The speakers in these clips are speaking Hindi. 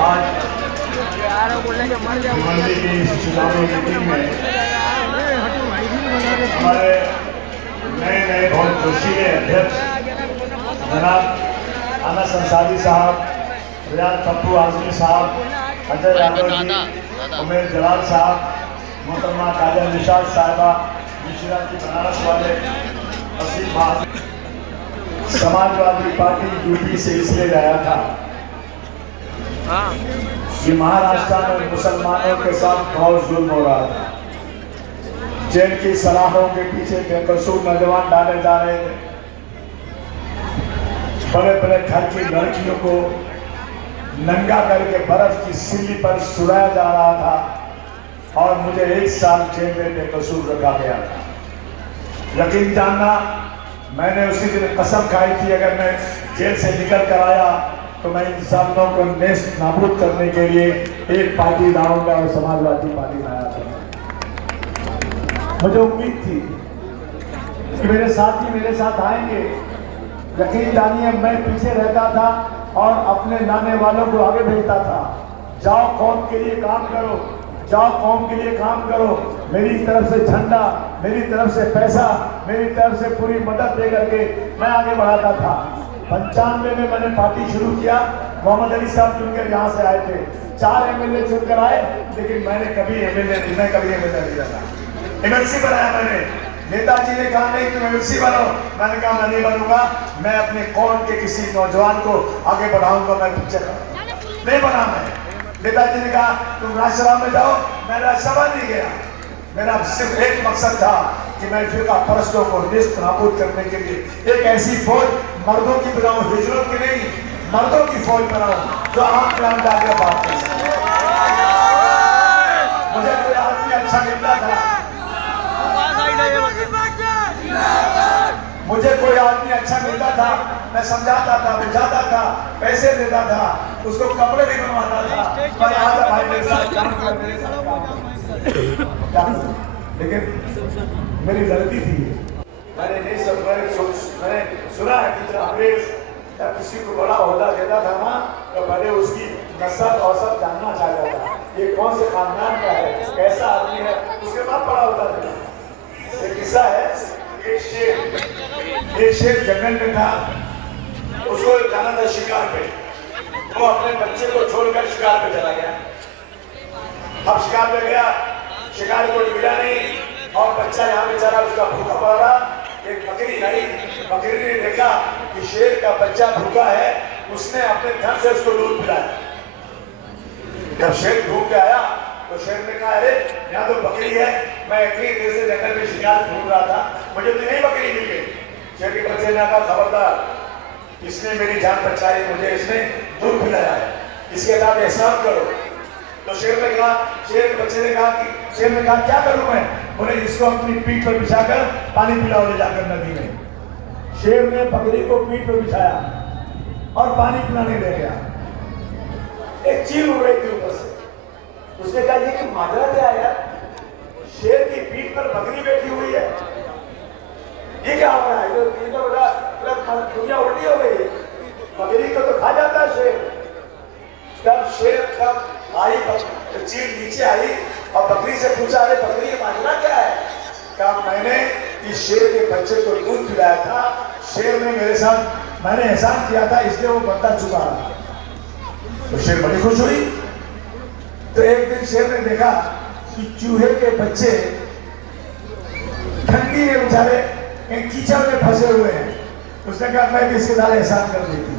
आज मंडी की इस चुनावी मीटिंग में हमारे नए बहुत जोशीले अध्यक्ष जनाब अनस अंसारी साहब, रियाज पप्पू आजमी साहब, अजय यादव जी, उमेर जलाल साहब, मोहतरमा काजल निशाद साहिबा, मिश्रा जी बनारस वाले, असीम भाग समाजवादी पार्टी यूपी से इसलिए लाया था कि महाराष्ट्र में मुसलमानों के साथ बहुत जुल्म हो रहा था। जेल की सलाखों के पीछे बेकसूर नौजवान डाले जा रहे थे। बड़े बड़े घर की लड़कियों को नंगा करके बर्फ की सिल्ली पर सुलाया जा रहा था और मुझे 1 साल जेल में बेकसूर रखा गया था। यकीन जानना, मैंने उसी दिन कसम खाई थी अगर मैं जेल से निकल कर आया तो मैं इन जालिमों को नेस्त नाबूद करने के लिए एक पार्टी लाऊंगा और समाजवादी पार्टी लाया था। मुझे उम्मीद थी कि मेरे साथी मेरे साथ आएंगे। यकीन जानिए, मैं पीछे रहता था और अपने लाने वालों को आगे भेजता था। जाओ कौम के लिए काम करो, जाओ कौम के लिए काम करो। मेरी तरफ से झंडा, मेरी तरफ से पैसा, मेरी तरफ से पूरी मदद दे करके मैं आगे बढ़ाता था। 95 में मैंने पार्टी शुरू किया। मोहम्मद अली साहब चुनकर यहाँ से आए थे। 4 एमएलए चुनकर आए, लेकिन मैंने कभी एमएलए नहीं लगा। एमएलसी बनाया मैंने। नेताजी ने कहा नहीं तुम एमएलसी बनो, मैंने कहा मैं नहीं बनूंगा, मैं अपने कौम के किसी नौजवान को आगे बढ़ाऊंगा, मैं पीछे नहीं बना। मैं नेताजी ने कहा तुम राज्यसभा में जाओ, मैं राज्यसभा नहीं गया। मेरा सिर्फ एक मकसद था कि मैं फिरका परस्तों को निस्त नाबूद करने के लिए एक ऐसी फौज मर्दों की बनाऊं, हिजड़ों की नहीं, मर्दों की फौज बनाऊं जो आम प्यार डालकर बात कर सके। मुझे कोई आदमी अच्छा मिलता था, मुझे कोई आदमी अच्छा मिलता था, मैं समझाता था, बुझाता था, पैसे देता था, उसको कपड़े भी बनवाता था, भाई आज भाई मेरे साथ काम कर, मेरे साथ काम। लेकिन मेरी गलती थी। मैंने सुना है कि अंग्रेज जब किसी को बड़ा ओहदा देता था ना, तो पहले उसकी नस्ल औसत जानना चाहता था, ये कौन से खानदान का है, कैसा आदमी है, उसके बाद बड़ा ओहदा देता। एक किस्सा है, एक शेर जंगल में था, उसको जाना था शिकार पे। वो अपने बच्चे को छोड़कर शिकार पे चला गया। अब शिकार पे गया, शिकार को मिला नहीं और बच्चा यहाँ बेचारा उसका भूखा पड़ा रहा। एक बकरी आई, बकरी ने देखा कि शेर का बच्चा भूखा है, उसने अपने धन से उसको दूध पिलाया। जब शेर भूख के आया तो शेर ने कहा अरे यहाँ तो बकरी है, मैं इतनी देर से जंगल में शिकार ढूंढ रहा था, मुझे तो यही बकरी मिल गई। शेर के बच्चे ने कहा खबरदार, इसने मेरी जान बचाई, मुझे इसने दूध पिलाया है, इसके साथ एहसान करो। तो शेर के बच्चे ने कहा कि शेर ने कहा क्या करूं मैं? बोले इसको अपनी पीठ पर बिछाकर पानी पिलाओ ले जाकर नदी में। शेर ने बकरी को पीठ पर बिछाया और पानी पिलाने ले गया। एक चील उड़ रही थी ऊपर से। उसने कहा ये कि माजरा क्या है यार, शेर की पीठ पर बकरी बैठी हुई है, ये क्या हो रहा है? ये तो बड़ा दुनिया उल्टी हो गई है, बकरी को तो खा जाता है शेर। तब शेर आई, चील नीचे आई और बकरी से पूछा अरे बकरी माजरा क्या है? कहा मैंने इस शेर के बच्चे को दूध पिलाया था, शेर ने मेरे साथ मैंने एहसान किया था, इसलिए वो बंदा चुका रहा। तो शेर बड़ी खुश हुई। तो एक दिन शेर ने देखा कि चूहे के बच्चे ठंडी में बेचारे कीचड़ में फंसे हुए हैं। उसने कहा मैं भी इसके साथ एहसान कर देती।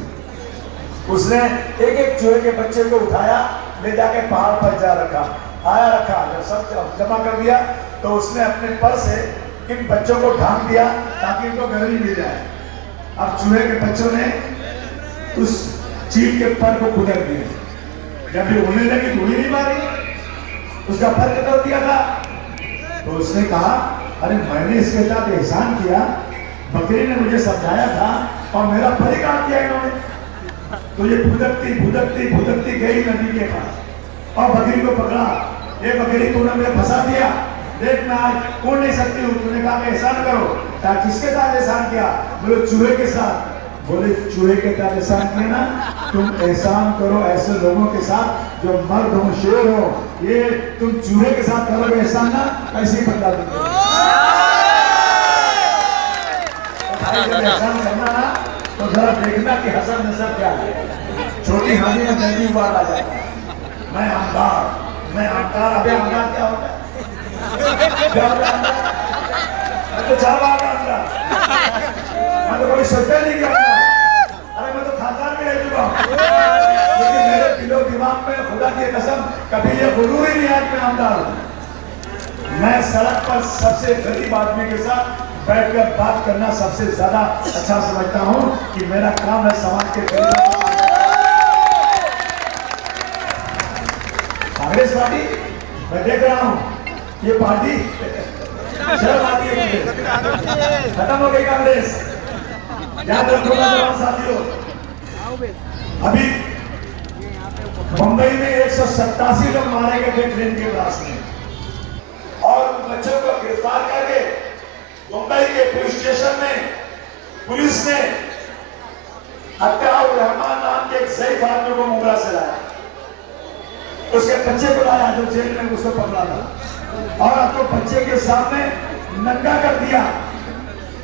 उसने एक एक चूहे के बच्चे को उठाया, ले जाके पहाड़ पर जा रखा, जब सब जमा कर दिया तो उसने अपने पर से इन बच्चों को ढांक दिया ताकि इनको गर्मी मिल जाए। अब चूहे के बच्चों ने उस चील के पर को कुतर दिया। जब भी उड़ने लगी तो उड़ी नहीं मारी, उसका पर कतर दिया था। तो उसने कहा अरे मैंने इसके साथ एहसान किया, बकरी ने मुझे समझाया था और मेरा पर ही काट दिया इन्होंने। तो ये भुदकती गई नदी के पास और बकरी को पकड़ा। ये बकरी तूने मुझे फंसा दिया, देख मैं आज उड़ नहीं सकती हूँ। तूने कहा एहसान करो। किसके साथ एहसान किया? बोले चूहे के साथ। बोले चूहे के साथ एहसान किया ना, तुम एहसान करो ऐसे लोगों के साथ जो मर्द हो, शेर हो। ये तुम चूहे के साथ करोगे एहसान ना, ऐसे ही बदला देंगे। एहसान करना ना तो जरा देखना कि हसन नसब क्या है। छोटी हाथी में जल्दी बात आ जाता है। मैं आमदार। अबे आमदार क्या होता है? क्या होता है? मैं तो 4 बार आमदार। मैं तो कोई सोचता नहीं कि आमदार। अरे मैं तो खानदान में रह चुका हूँ, लेकिन मेरे दिलो दिमाग में खुदा की कसम कभी ये गुरूर ही नहीं आया कि मैं आमदार हूँ। मैं सड़क पर सबसे गरीब आदमी के साथ बैठकर बात करना सबसे ज्यादा अच्छा समझता हूँ कि मेरा काम है समाज के कांग्रेस पार्टी मैं देख रहा हूँ, ये पार्टी शर्म आती है मुझे। खत्म हो गई कांग्रेस। याद रखोगा जवान साथियों, अभी मुंबई में 187 लोग मारे गए थे ट्रेन के ब्लास्ट में, और उन बच्चों को गिरफ्तार करके मुंबई के पुलिस स्टेशन में पुलिस ने अत्याउर रहमान नाम के एक ज़ईफ आदमी को मुंबई से लाया, उसके बच्चे को लाया जो जेल में उसको पकड़ा था, और अपने बच्चे के सामने नंगा कर दिया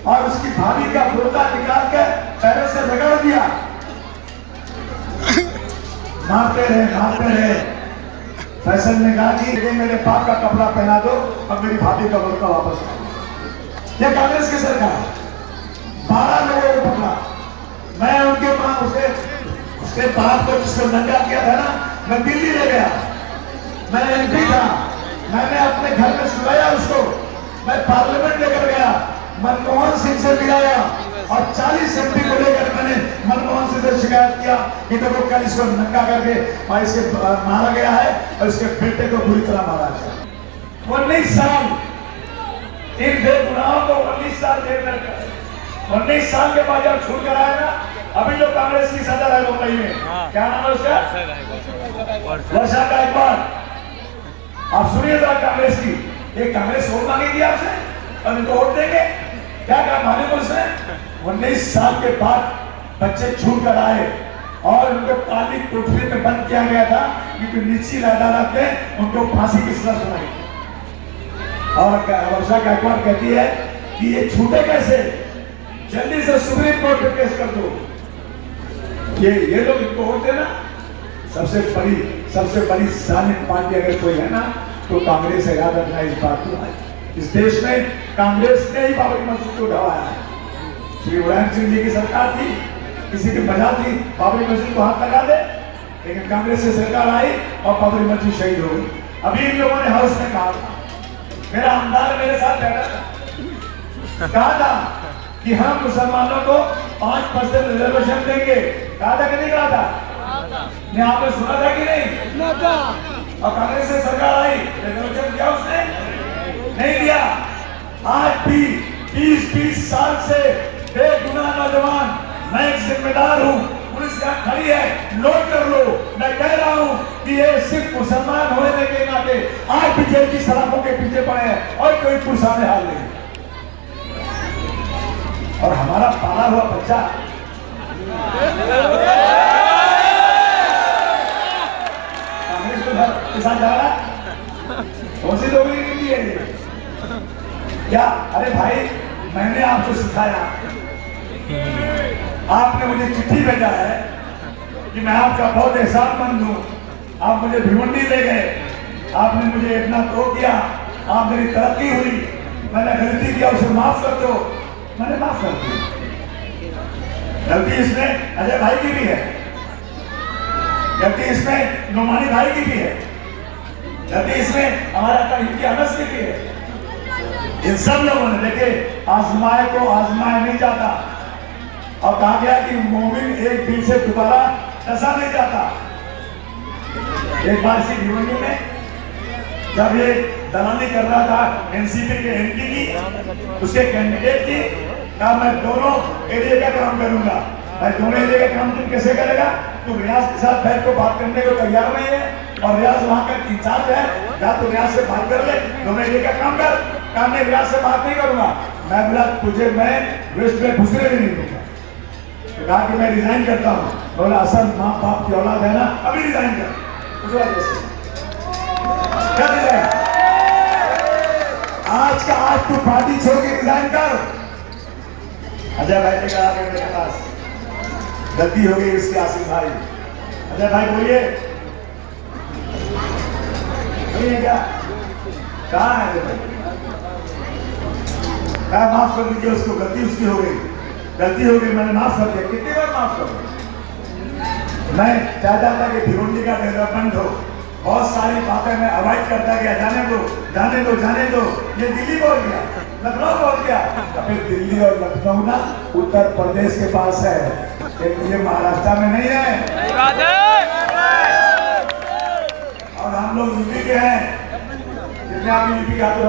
और उसकी भाभी का कुर्ता निकाल कर पैरों से रगड़ दिया। मारते रहे। फैसल ने कहा कि मेरे बाप का कपड़ा पहना दो और मेरी भाभी का कुर्ता वापस दो। यह कांग्रेस की सरकार 12 लोगों को पकड़ा। मैं उनके मां उसके बाप को जिसको नंगा किया था ना, मैं दिल्ली ले गया। मैं एमपी था, मैंने अपने घर में सुलाया उसको। मैं पार्लियामेंट लेकर गया, मनमोहन सिंह से मिलाया और 40 एमपी को लेकर मैंने मनमोहन सिंह से शिकायत किया कि देखो कल इसको नंगा करके और इसे मारा गया है और इसके बेटे को बुरी तरह मारा गया। 19 साल इन बेगुनाहों को 19 साल जेल में रखा। 19 साल के बाद जब छूट कर आया ना, अभी जो कांग्रेस की सदर है मुंबई में, क्या नाम है उसका? वर्षा गायकवाड़। आप सुनिए जरा कांग्रेस की, ये कांग्रेस वोट मांगेगी आपसे और इनको वोट देंगे? क्या कहा मालूम उसने? 19 साल के बाद बच्चे छूट कर आए और उनको काली कोठरी में बंद किया गया था क्योंकि निचली अदालत ने उनको फांसी की सजा सुनाई। और वर्षा गायकवाड़ कहती है कि ये छूटे कैसे, जल्दी से सुप्रीम कोर्ट में केस कर दो। ये लोग इनको वोट देना। सबसे बड़ी जालिम पार्टी अगर कोई है ना तो कांग्रेस है। याद रखना इस बात को। इस देश में कांग्रेस ने ही बाबरी मस्जिद को ढवाया है। श्री मुलायम सिंह जी की सरकार थी, किसी की मजा थी बाबरी मस्जिद को हाथ लगा दे, लेकिन कांग्रेस की सरकार आई और बाबरी मस्जिद शहीद हो गई। अभी इन लोगों ने हाउस में कहा, मेरा आमदार मेरे साथ बैठा था, कहा था कि हम मुसलमानों को 5% रिजर्वेशन देंगे। कहा था कि नहीं कहा था? ने आपने सुना था कि नहीं? और कांग्रेस से सरकार आई, रिजर्वेशन दिया उसने? नहीं दिया। आज भी 20 साल से बेगुनाह नौजवान, मैं एक जिम्मेदार हूँ, पुलिस यहाँ खड़ी है, नोट कर लो। मैं कह रहा हूँ कि ये सिर्फ मुसलमान होने के नाते आज भी जेल की सलाखों के पीछे पड़े हैं और कोई पुलिस आने हाल नहीं। और हमारा पाला हुआ बच्चा कांग्रेस के साथ जा रहा, कौन सी डोगरी नीति है ये? क्या? अरे भाई, मैंने आपको सिखाया, आपने मुझे चिट्ठी भेजा है कि मैं आपका बहुत एहसानमंद हूं। आप मुझे भिवंडी ले गए, आपने मुझे इतना प्रो किया, आप मेरी तरक्की हुई, मैंने गलती किया उसे माफ कर दो। मैंने माफ कर दी। गलती इसमें अजय भाई की भी है, गलती इसमें नुमानी भाई की भी है, गलती इसमें हमारा इनकी अनस की भी है। इन सब लोगों ने देखे आजमाए को आजमाया नहीं जाता, और कहा गया कि मोमिन एक दिल से दोबारा डसा नहीं जाता। एक बार इसी भिवंडी में जब ये दलाली कर रहा था एनसीपी के एमपी की, उसके कैंडिडेट की, कहा मैं दोनों एरिया का काम करूंगा। भाई दोनों एरिया का काम तुम कैसे करेगा? तुम रियाज के साथ बैठ को बात करने को तैयार नहीं है, और रियाज वहां का इंचार्ज है, या तो रियाज से बात कर ले, दोनों एरिया का काम कर। कहा मैं रियाज से बात नहीं करूंगा। मैं बोला तुझे मैं वेस्ट में घुसने भी नहीं दूंगा। कहा कि मैं रिजाइन करता हूं। बोला असल माँ बाप की औलाद है ना, अभी रिजाइन कर। क्या रिजाइन? आज का आज तू पार्टी छोड़ के रिजाइन कर। अजय भाई ने कहा मेरे पास गलती हो गई उसकी, आसिफ भाई। अजय भाई बोलिए, बोलिए क्या कहा है अजय भाई? क्या माफ कर दीजिए उसको, गलती उसकी हो गई, गलती हो गई, मैंने माफ कर दिया। कितनी बार माफ करूं? मैं चाहता था कि भिवंडी का डेवलपमेंट हो, बहुत सारी बातें मैं अवॉइड करता गया, जाने दो जाने दो जाने दो। ये दिल्ली बोल गया, लखनऊ बोल गया, फिर दिल्ली और लखनऊ ना उत्तर प्रदेश के पास है, ये महाराष्ट्र में नहीं है। और हम लोग यूपी के हैं, जितने आप यूपी का तो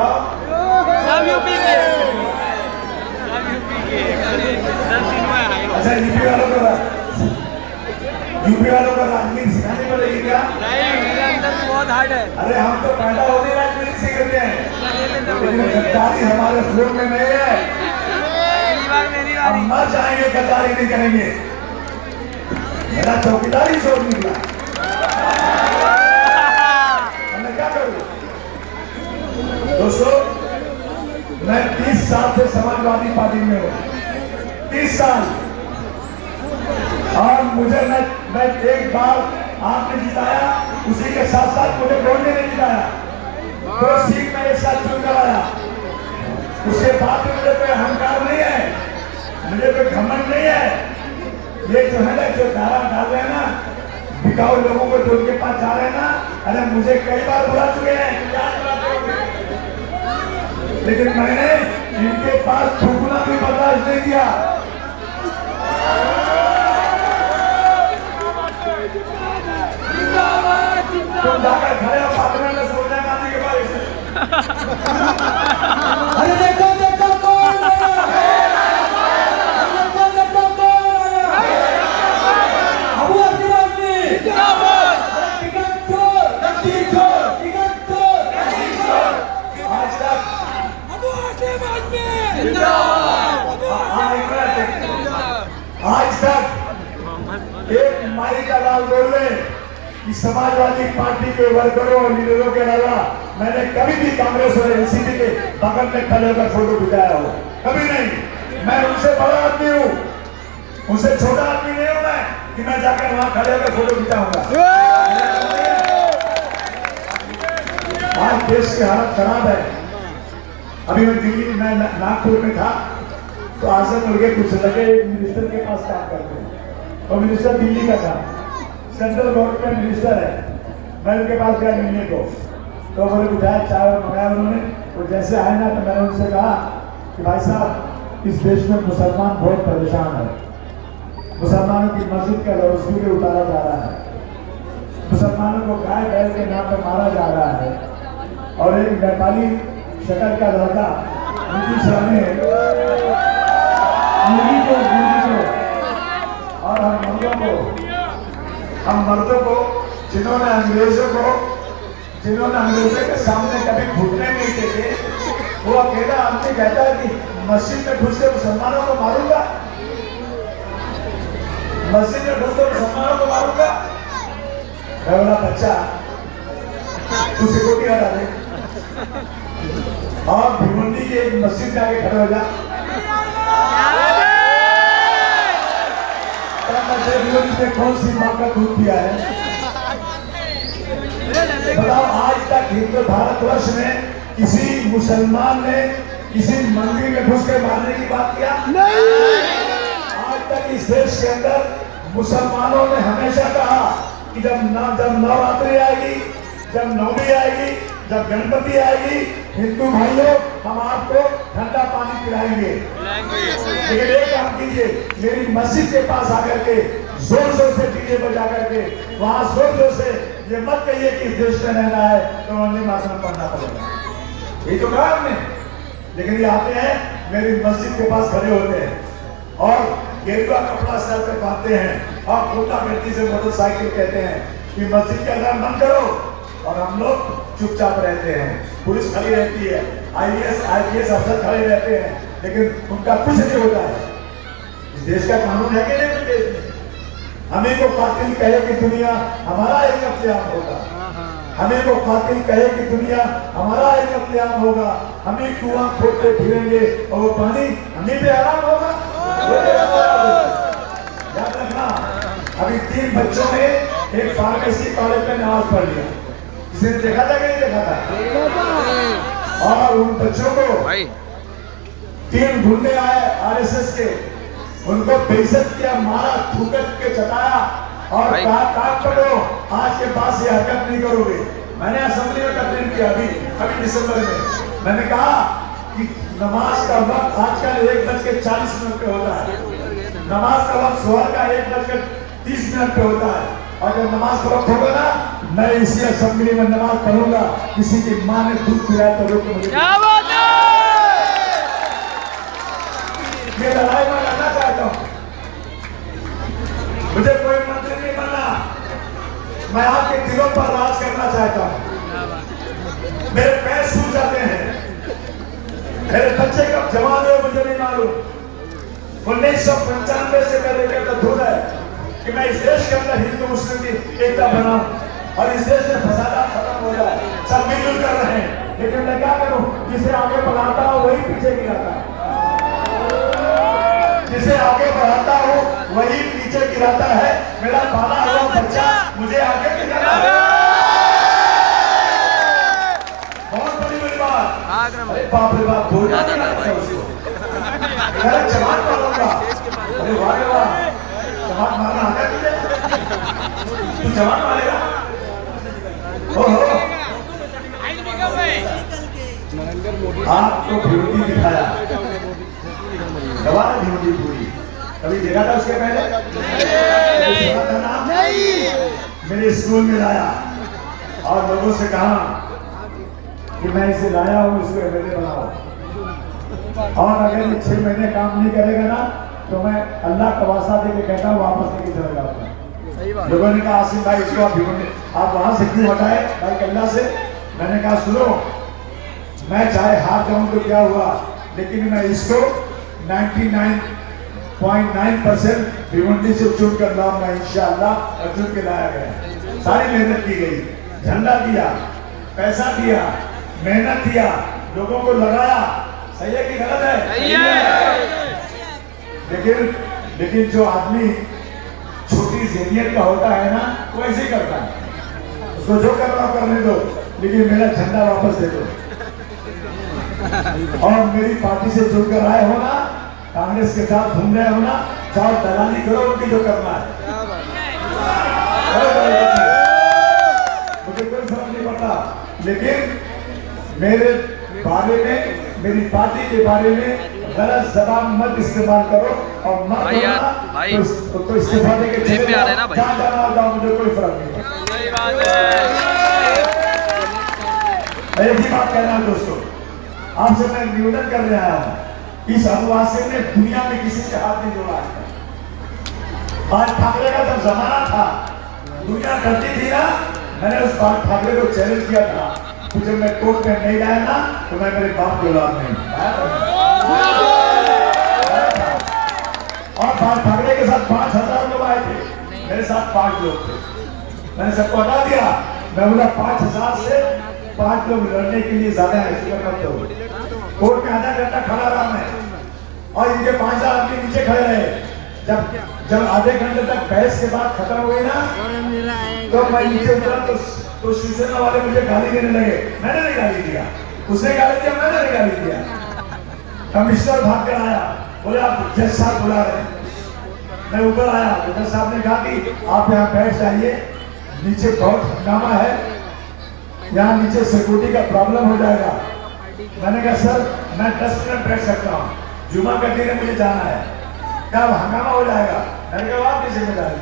सब यूपी के। अच्छा, यूपी वालों को राजनीति सिखानी पड़ेगी क्या? बहुत हार्ड है। अरे हम तो पैदा होते राजनीति सीखते हैं, लेकिन गद्दारी हमारे फ्लो में नहीं है। हम मर जाएंगे, गद्दारी नहीं करेंगे। मेरा चौकीदारी छोड़ निकला, मैं क्या करूं? दोस्तों, मैं 30 साल से समाजवादी पार्टी में हूं, 30 साल। और मुझे मैं एक बार आपने जिताया, उसी के साथ साथ मुझे वोट ने नहीं जिताया, 2 सीट में एक साथ चुन कर आया। उसके बाद में मुझे कोई अहंकार नहीं है, मुझे कोई घमंड नहीं है। ये जो है ना, जो धारा डाल रहे हैं ना, बिकाऊ लोगों को जो उनके पास जा रहे हैं ना, अरे मुझे कई बार बुला चुके हैं, लेकिन मैंने इनके पास थूकना भी बर्दाश्त नहीं किया। तुम जाकर खड़े हो पार्लियामेंट में सोनिया गांधी के बारे में। अरे देखो देखो कौन आया, देखो देखो कौन आया, अबू अब्दुल आजमी जिंदाबाद, टिकट चोर, टिकट चोर, टिकट चोर। आज तक अबू आजमी जिंदाबाद, आज तक एक माई का लाल बोल रहे कि समाजवादी पार्टी के वर्करों और लीडरों के अलावा मैंने कभी भी कांग्रेस और एनसीपी के बगल में खड़े होकर फोटो खिंचाया हो, कभी नहीं। मैं उनसे बड़ा आदमी हूँ, उनसे छोटा आदमी नहीं हूँ मैं कि मैं जाकर वहां खड़े होकर फोटो खिंचाऊंगा। आज देश की हालत खराब है। अभी मैं दिल्ली में नागपुर में था, तो आसन मुर्गे कुछ लगे, एक मिनिस्टर के पास काम करते हैं, और मिनिस्टर दिल्ली का था, सेंट्रल गवर्नमेंट में मिनिस्टर है। मैं उनके पास गया मिलने को, तो मैंने बुझाया, चाय मंगाया उन्होंने। तो जैसे आए ना, तो मैंने उनसे कहा कि भाई साहब, इस देश में मुसलमान बहुत परेशान है, मुसलमानों की मस्जिद का लाउडस्पीकर उतारा जा रहा है, मुसलमानों को गाय बैल के नाम पर मारा जा रहा है, और एक नेपाली शक्ल का लड़का नीतीश राणे मुर्गी को और हम मर्दों को जिन्होंने अंग्रेजों के सामने कभी घुटने नहीं देते, वो अकेला आदमी कहता है कि मस्जिद में घुस के मुसलमानों को मारूंगा, मस्जिद में घुस के मुसलमानों को मारूंगा। बोला बच्चा, तू सिक्योरिटी हटा दे और भिवंडी की एक मस्जिद में आके खड़े हो जा, ने कौन सी माँ का दूध दिया है? बताओ, आज तक हिंदू भारतवर्ष में किसी मुसलमान ने किसी मंदिर में घुस के मारने की बात किया? नहीं। आज तक इस देश के अंदर मुसलमानों ने हमेशा कहा कि जब नवरात्रि आएगी, जब नवमी आएगी, जब गणपति आएगी, हिंदू भाइयों, हम आपको ठंडा पानी पिलाएंगे। लेकिन एक काम कीजिए, मेरी मस्जिद के पास आकर के जोर जोर से डीजे बजा करके वहां जोर जोर से ये मत कहिए कि इस देश में रहना है तो वंदे मातरम पढ़ना पड़ेगा, ये तो कहा हमने। लेकिन ये आते हैं, मेरी मस्जिद के पास खड़े होते हैं और गेरुआ कपड़ा सर पे बांधते हैं और खोटा गलती से मोटरसाइकिल कहते हैं कि मस्जिद के अंदर बंद करो, और हम लोग चुपचाप रहते हैं। पुलिस खड़ी रहती है, IPS अफसर खड़े रहते हैं, लेकिन उनका कुछ नहीं होता है। इस देश का कानून है कि नहीं? देश में हमें को कातिल कहे कि दुनिया हमारा एक कत्लेआम होगा, हमें को कातिल कहे कि दुनिया हमारा एक कत्लेआम होगा, हमें कुआं खोदते फिरेंगे और वो पानी हमें पे हराम होगा। याद रखना, अभी 3 बच्चों ने एक फार्मेसी कॉलेज में नमाज पढ़ लिया, किसी ने देखा था कि नहीं देखा था? और उन बच्चों को 3 ढूंढने आए आरएसएस के, उनको बेइज्जत किया, मारा, थूकत के चटाया और कहा काम करो, आज के बाद से हरकत नहीं करोगे। मैंने असेंबली में कंप्लेंट किया अभी दिसंबर में, मैंने कहा कि नमाज का वक्त आजकल 1:40 पे होता है, नमाज का वक्त सुबह का 1:30 पे होता है, और जब नमाज का वक्त होगा ना, मैं इसी असेंबली में नमाज पढ़ूंगा, किसी की माँ ने दूध पिलाया तो रोक मुझे। ये लड़ाई मैं लड़ना चाहता हूँ, मुझे कोई मंत्री नहीं बनना, मैं आपके दिलों पर राज करना चाहता हूँ। मेरे पैर सूख जाते हैं, मेरे बच्चे कब जवान हुए मुझे नहीं मालूम। 1995 से मेरे के धुन है कि मैं इस देश के अंदर हिंदू मुस्लिम की एकता बनाऊं और इस देश में फसादात खत्म हो जाए। सब मिलजुल कर रहे हैं, लेकिन मैं क्या करूं, जिसे आगे बढ़ाता हूं वही पीछे गिराता है, जिसे आगे बढ़ाता हूं वही पीछे गिराता है। मेरा पाला हुआ बच्चा मुझे आगे गिराता है, बहुत बड़ी बात। अरे बाप रे बाप, बोलना नहीं आता उसको, जवान मारूंगा। अरे वाह वाह, जवान मारना आता है तुझे? तू जवान मारेगा? ओहो, आपको भिवंडी दिखाया, गवाह भिवंडी पूरी कभी देखा था उसके पहले? सुना था ना? मेरे स्कूल में लाया और लोगों से कहा कि मैं इसे लाया हूँ, इसको एमएलए बनाओ, और अगर ये 6 महीने काम नहीं करेगा ना तो मैं अल्लाह का वास्ता दे के कहता हूँ वापस लेके चला जाऊंगा। लोगों ने कहा आसिम भाई इसको आप वहां से क्यों हटाए भाई कल्ला से? मैंने कहा सुनो, मैं चाहे हार जाऊं तो क्या हुआ, लेकिन मैं इसको 99.9% भिवंडी से चुन कर लाऊंगा इंशाअल्लाह, और चुन के लाया गया। सारी मेहनत की गई, झंडा दिया, पैसा दिया, मेहनत दिया, लोगों को लगाया। सही है कि गलत है? सही है। लेकिन जो आदमी छोटी ज़हनियत का होता है ना, वो ऐसे ही करता है, उसको जो करना करने दो, लेकिन मेरा झंडा वापस दे दो। और मेरी पार्टी से जुड़कर आए हो ना, कांग्रेस के साथ घूम रहे हो ना, जाओ दलाली करो उनकी जो करना है, मुझे कोई फर्क नहीं पड़ता। लेकिन मेरे बारे में, मेरी पार्टी के बारे में गलत जबान मत इस्तेमाल करो और मत करना, तो इस्तीफा दे के चले जाओ, जहाँ जाना जाओ, मुझे कोई फर्क नहीं पड़ता। एक ही बात कहना है दोस्तों, आपसे मैं निवेदन कर रहा हूँ, इस अभिवासी ने दुनिया में किसी से हाथ नहीं जोड़ा है। बाल ठाकरे का जब जमाना था, दुनिया करती थी ना, मैंने उस बाल ठाकरे को चैलेंज किया था, तुझे मैं कोर्ट में नहीं लाया ना तो मैं मेरे बाप की औलाद नहीं। और बाल ठाकरे के साथ 5000 लोग आए थे, मेरे साथ 5 लोग थे, मैंने सबको हटा दिया। मैं बोला 5000 से 5 लोग लड़ने के लिए ज्यादा है, फिक्र मत करो। कोर्ट में आधा घंटा खड़ा रहा मैं, और इनके 5000 आदमी नीचे खड़े रहे। जब आधे घंटे तक बहस के बाद खत्म हुई ना, तो मैं नीचे उतरा तो शिवसेना वाले मुझे गाली देने लगे। मैंने नहीं गाली दिया, उसने गाली दिया, मैंने नहीं गाली दिया। कमिश्नर भाग कर आया, बोले आप जज साहब बुला रहे हैं। मैं ऊपर आया, जज साहब ने कहा कि आप यहाँ बैठ जाइए, नीचे बहुत हंगामा है, यहाँ नीचे सिक्योरिटी का प्रॉब्लम हो जाएगा। मैंने कहा सर मैं 10 मिनट बैठ सकता हूँ, जुमा का दिन है, मुझे जाना है। क्या हंगामा हो जाएगा? मैंने कहा आपकी जिम्मेदारी।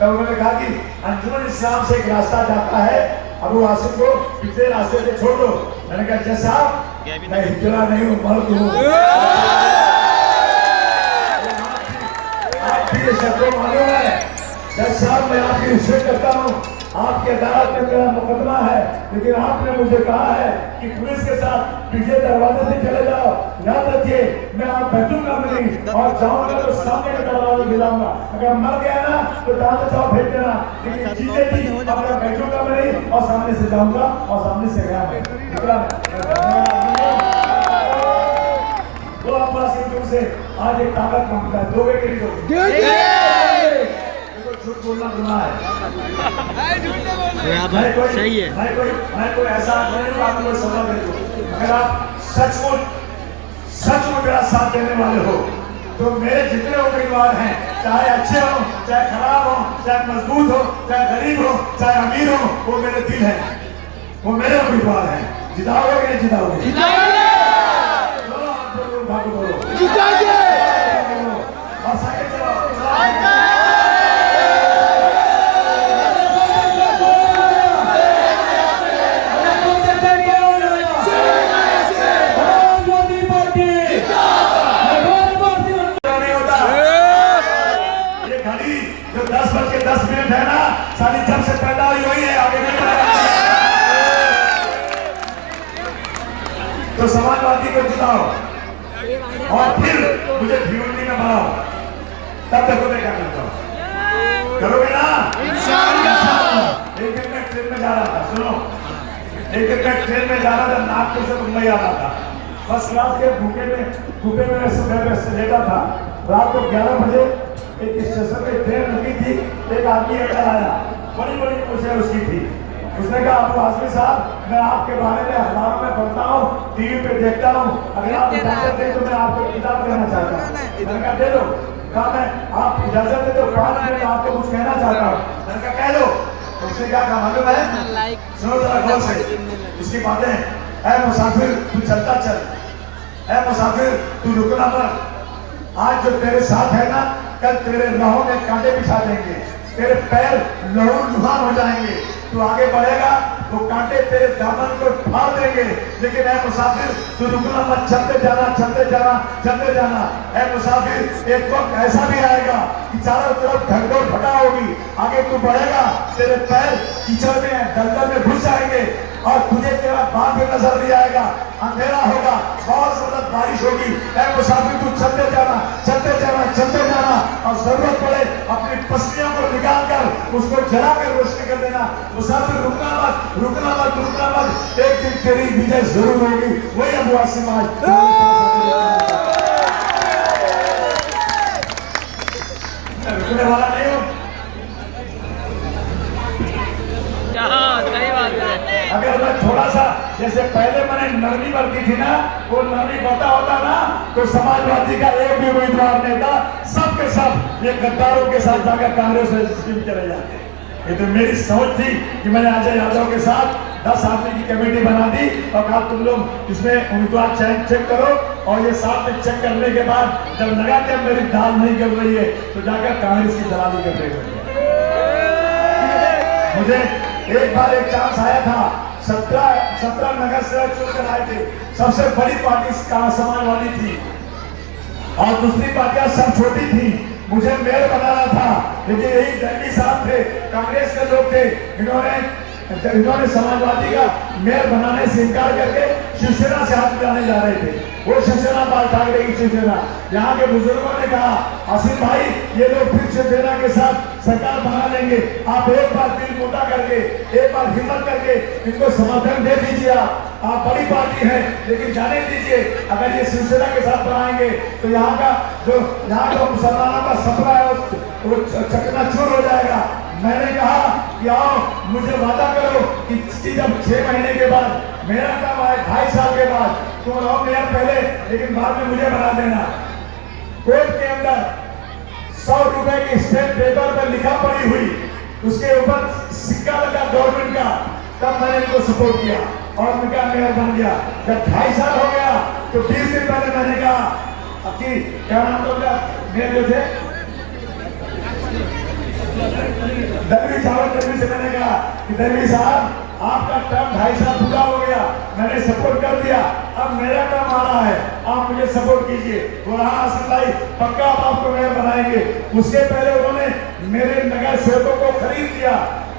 तब उन्होंने कहा कि अंजुमन इस्लाम से एक रास्ता जाता है, अबू आसिम को पिछले रास्ते से छोड़ दो। मैंने कहा जज साहब मैं हिजरा नहीं हूँ, मर्द हूँ। आपकी ये शब्दों मालूम है जज साहब, मैं आपकी रिस्पेक्ट करता हूँ, आपकी अदालत में मेरा मुकदमा है, लेकिन आपने मुझे कहा है कि पुलिस के साथ पीछे दरवाजे से चले जाओ। याद रखिए, मैं आप बैठूंगा नहीं और जाऊंगा तो सामने के दरवाजे से जाऊंगा। अगर मर गया ना तो जहाँ से चाहो भेज देना, लेकिन चीजें थी अगर बैठूंगा नहीं और सामने से जाऊंगा और सामने से गया वो अपना तुमसे आज एक ताकत मांगता है, दोगे कि नहीं दोगे? झूठ बोलना गुनाह है। सही है। मैं कोई ऐसा नहीं बात को समझ नहीं दूं। अगर आप सचमुच मेरा साथ देने वाले हो तो मेरे जितने उम्मीदवार हैं, चाहे अच्छे हो, चाहे खराब हो, चाहे मजबूत हो, चाहे गरीब हो, चाहे अमीर हो, वो मेरे दिल है, वो मेरे उम्मीदवार हैं। जिताओगे कि नहीं जिताओगे? चलो आप लोग भागो बोलो जिताएंगे। और साइकिल चलाओ। जो 10:10 है ना, साली जब से पैदा हुई वही है, आगे नहीं बढ़ेगा। तो समाजवादी को जिताओ और फिर मुझे भिवंडी में बनाओ, तब देखो मैं क्या करता हूँ। करोगे ना? एक दिन मैं ट्रेन में जा रहा था, सुनो, एक दिन मैं ट्रेन में जा रहा था, नागपुर से मुंबई आ रहा था। फर्स्ट क्लास के कूपे में मैं लेटा था। रात को 11 बजे एक स्टेशन पे ट्रेन रुकी थी, एक आदमी अंदर आया, बड़ी बड़ी पूछे उसकी थी। उसने कहा, अबू आजमी साहब, मैं आपके बारे में अखबारों में पढ़ता हूँ, टीवी पे देखता हूँ, अगर आप इजाजत दें तो मैं आपको किताब देना चाहता हूँ। मैंने कहा दे दो। कहा मैं आप इजाजत दे तो 5 मिनट आपको कुछ कहना चाहता हूँ। मैंने कहा कह दो। उसने क्या कहा मालूम है? सुनो जरा गौर से उसकी बातें। ऐ मुसाफिर तू चलता चल, ऐ मुसाफिर तू रुकना मत। आज जो तेरे साथ है ना, कल तेरे राहों में कांटे बिछा देंगे, तेरे पैर लहू लुहान हो जाएंगे। तू आगे बढ़ेगा तो कांटे तेरे दामन को फाड़ देंगे, लेकिन ऐ मुसाफिर तू रुकना मत, चलते जाना चलते जाना चलते जाना। ऐ मुसाफिर एक वक्त ऐसा भी आएगा कि चारों तरफ धड़कन फटा होगी, आगे तू बढ़ेगा, तेरे पैर कीचड़ में दलदल में घुस जाएंगे और तुझे तेरा बाप भी नजर नहीं आएगा, अंधेरा होगा, बहुत जबरदस्त बारिश होगी। ऐ मुसाफिर तू चलते जाना चलते जाना चलते जाना, और जरूरत पड़े अपनी पसलियों को निकाल कर उसको जला कर रोशनी कर देना। मुसाफिर रुकना मत रुकना मत रुकना मत, एक दिन तेरी विजय जरूर होगी। वही अबू आसिम आज रुकने वाला नहीं हूँ। अगर मैं थोड़ा सा जैसे पहले मैंने नरमी बरती थी ना, वो नरमी बता होता ना, तो समाजवादी का एक भी उम्मीदवार नेता सब के सब ये गद्दारों के साथ जाकर कांग्रेस में चले जाते। ये तो मेरी सोच थी कि मैंने अजय यादव के साथ 10 आदमी की कमेटी बना दी और कहा तुम लोग इसमें उम्मीदवार चेक करो, और ये साथ में चेक करने के बाद जब लगा कि मेरी दाल नहीं कर रही है तो जाकर कांग्रेस की दलाली कर रही है। मुझे एक बार एक चांस आया था, 17 नगर सेवक चुनकर आए थे। सबसे बड़ी पार्टी समाजवादी थी और दूसरी पार्टियां सब छोटी थी। मुझे मेयर बनाना था, लेकिन यही दलवी साहब थे, कांग्रेस के लोग थे, इन्होंने समाजवादी का मेयर बनाने से इनकार करके शिवसेना से हाथ मिलाने जा रहे थे। वो शिवसेना बाल ठाकरे की शिवसेना। यहाँ के बुजुर्गों ने कहा, आसिम भाई ये लोग फिर शिवसेना के साथ सरकार बना लेंगे, आप एक बार दिल मोटा करके, एक बार हिम्मत करके इनको समर्थन दे दीजिए। आप बड़ी पार्टी है, लेकिन जाने दीजिए अगर ये शिवसेना के साथ बनाएंगे तो यहाँ का मुसलमानों का सपना है वो चकनाचूर हो जाएगा। मैंने कहा कि आओ मुझे वादा करो कि जब 6 महीने के बाद मेरा काम आए, 2.5 साल के बाद, तुम रहो मेयर पहले, लेकिन बाद में मुझे बना देना। कोर्ट के अंदर 100 रुपए की स्टैम्प पेपर पर लिखा पड़ी हुई, उसके ऊपर सिक्का लगा गवर्नमेंट का, तब मैंने इनको सपोर्ट किया और उनका मेयर बन गया। जब 2.5 साल हो गया तो 20 दिन पहले मैंने कहा कि क्या नाम होगा मेयर जो थे दलवी से मैंने कहा कि दलवी साहब आपका टर्म 2.5 साल पूरा हो गया, मैंने सपोर्ट कर दिया, अब मेरा टर्म आ रहा है, आप मुझे सपोर्ट कीजिए। बोला हाँ आसिम भाई पक्का आप आपको मेयर बनाएंगे। उसके पहले उन्होंने मेरे नगर सेवकों को खरीद लिया,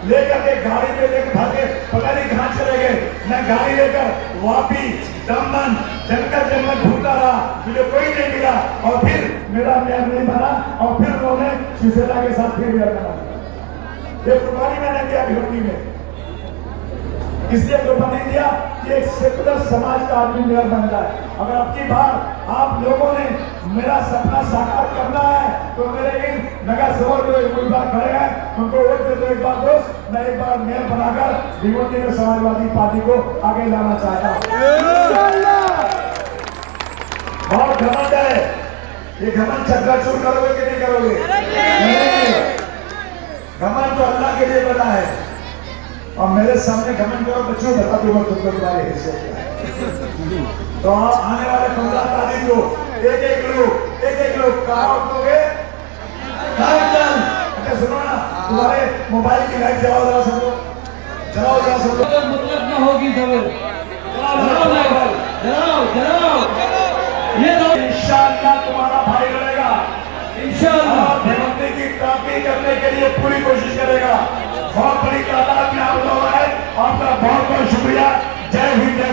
लेकर के गाड़ी में लेकर भागे, पता नहीं कहां चले गए। मैं गाड़ी लेकर वापी दमन जंगल जंगल घूमता रहा, मुझे कोई नहीं मिला और फिर मेरा मेयर नहीं बना और फिर उन्होंने शिवसेना के साथ फिर मेयर बना। ये कुर्बानी मैंने दिया भिवंडी में, इसलिए कुर्बानी दिया कि एक सेकुलर समाज का आदमी मेयर बन जाए। अगर अब की बार आप लोगों ने मेरा सपना साकार करना है तो मेरे इन नगर सेवक जो उम्मीदवार खड़े हैं उनको वोट दे दो। एक बार दोस्त, मैं एक बार मेयर बनाकर भिवंडी में समाजवादी पार्टी को आगे लाना चाहता हूँ। बहुत घमंड है, ये घमंड चक्काचूर करोगे कि नहीं करोगे? घमंड तो अल्लाह के लिए बना है और मेरे सामने घमंड करो बच्चों, बता दूंगा तुमको तुम्हारे हिस्से क्या है। तो आप आने वाले 15 तारीख को एक एक लोग कहाँ उठोगे? अच्छा सुनो ना, तुम्हारे मोबाइल की लाइट जलाओ जरा सब लोग, जलाओ जरा सब लोग, मतलब ना होगी सब जलाओ ये इंशाअल्लाह तुम्हारा भाई लड़ेगा, इंशाअल्लाह भिवंडी की तरक्की करने के लिए पूरी कोशिश करेगा। बहुत बड़ी तादाद में आप लोग आए, आपका बहुत बहुत शुक्रिया। जय हिंद, जय